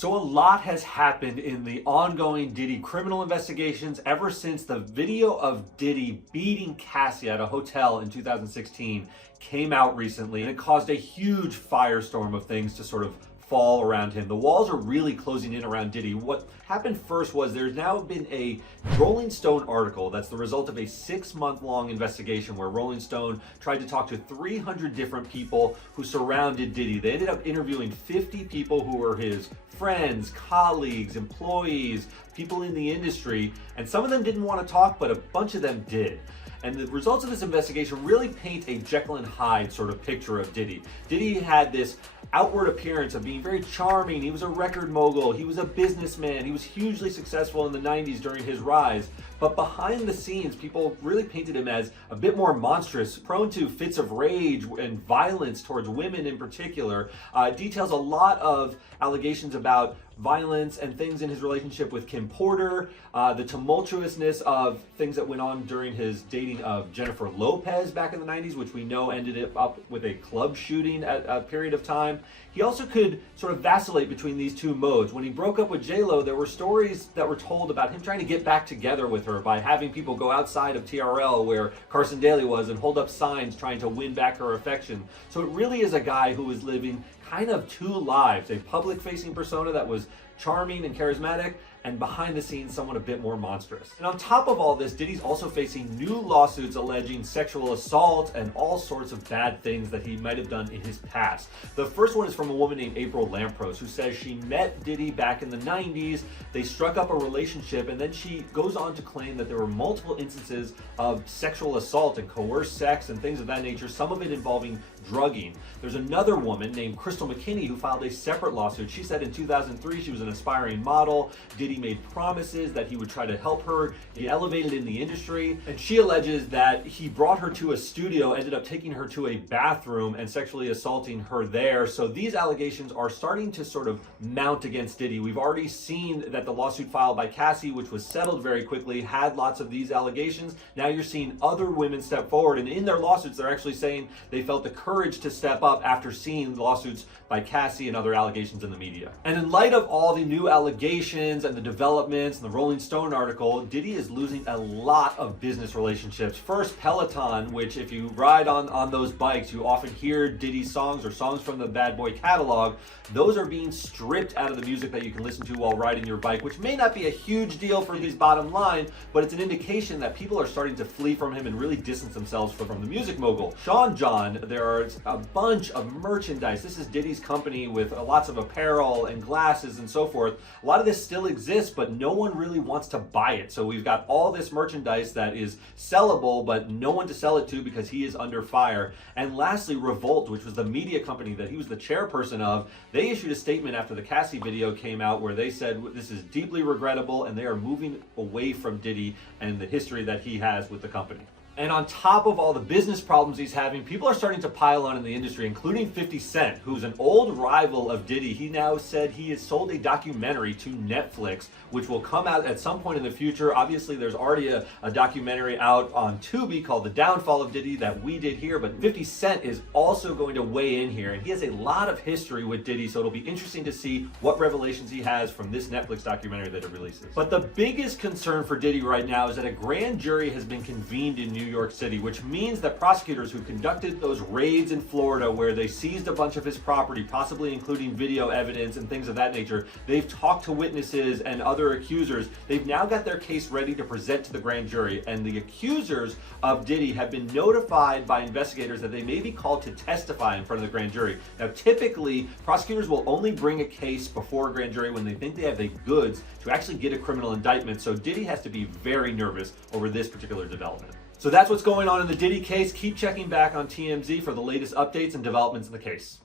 So a lot has happened in the ongoing Diddy criminal investigations ever since the video of Diddy beating Cassie at a hotel in 2016 came out recently, and it caused a huge firestorm of things to sort of fall around him. The walls are really closing in around Diddy. What happened first was there's now been a Rolling Stone article that's the result of a 6-month-long investigation where Rolling Stone tried to talk to 300 different people who surrounded Diddy. They ended up interviewing 50 people who were his friends, colleagues, employees, people in the industry, and some of them didn't want to talk, but a bunch of them did. And the results of this investigation really paint a Jekyll and Hyde sort of picture of Diddy. Diddy had this outward appearance of being very charming. He was a record mogul. He was a businessman. He was hugely successful in the 90s during his rise. But behind the scenes, people really painted him as a bit more monstrous, prone to fits of rage and violence towards women in particular. Details a lot of allegations about violence and things in his relationship with Kim Porter, the tumultuousness of things that went on during his dating of Jennifer Lopez back in the 90s, which we know ended up with a club shooting at a period of time. He also could sort of vacillate between these two modes. When he broke up with J-Lo, there were stories that were told about him trying to get back together with her by having people go outside of TRL where Carson Daly was and hold up signs trying to win back her affection. So it really is a guy who was living kind of two lives, a public-facing persona that was charming and charismatic, and behind the scenes someone a bit more monstrous. And on top of all this, Diddy's also facing new lawsuits alleging sexual assault and all sorts of bad things that he might have done in his past. The first one is from a woman named April Lampros, who says she met Diddy back in the 90s, they struck up a relationship, and then she goes on to claim that there were multiple instances of sexual assault and coerced sex and things of that nature, some of it involving drugging. There's another woman named Crystal McKinney who filed a separate lawsuit. She said in 2003 she was an aspiring model. Diddy made promises that he would try to help her get elevated in the industry, and she alleges that he brought her to a studio, ended up taking her to a bathroom and sexually assaulting her there. So these allegations are starting to sort of mount against Diddy. We've already seen that the lawsuit filed by Cassie, which was settled very quickly, had lots of these allegations. Now you're seeing other women step forward, and in their lawsuits they're actually saying they felt the courage to step up after seeing lawsuits by Cassie and other allegations in the media. And in light of all the new allegations and the developments and the Rolling Stone article, Diddy is losing a lot of business relationships. First, Peloton, which if you ride on those bikes, you often hear Diddy songs or songs from the Bad Boy catalog. Those are being stripped out of the music that you can listen to while riding your bike, which may not be a huge deal for his bottom line, but it's an indication that people are starting to flee from him and really distance themselves from the music mogul. Sean John, there are a bunch of merchandise. This is Diddy's company with lots of apparel and glasses and so forth. A lot of this still exists, but no one really wants to buy it. So we've got all this merchandise that is sellable, but no one to sell it to because he is under fire. And lastly, Revolt, which was the media company that he was the chairperson of, they issued a statement after the Cassie video came out where they said this is deeply regrettable and they are moving away from Diddy and the history that he has with the company. And on top of all the business problems he's having, people are starting to pile on in the industry, including 50 Cent, who's an old rival of Diddy. He now said he has sold a documentary to Netflix, which will come out at some point in the future. Obviously, there's already a documentary out on Tubi called The Downfall of Diddy that we did here, but 50 Cent is also going to weigh in here, and he has a lot of history with Diddy, so it'll be interesting to see what revelations he has from this Netflix documentary that it releases. But the biggest concern for Diddy right now is that a grand jury has been convened in New York City, which means that prosecutors who conducted those raids in Florida where they seized a bunch of his property, possibly including video evidence and things of that nature, they've talked to witnesses and other accusers. They've now got their case ready to present to the grand jury, and the accusers of Diddy have been notified by investigators that they may be called to testify in front of the grand jury. Now, typically, prosecutors will only bring a case before a grand jury when they think they have the goods to actually get a criminal indictment, so Diddy has to be very nervous over this particular development. So that's what's going on in the Diddy case. Keep checking back on TMZ for the latest updates and developments in the case.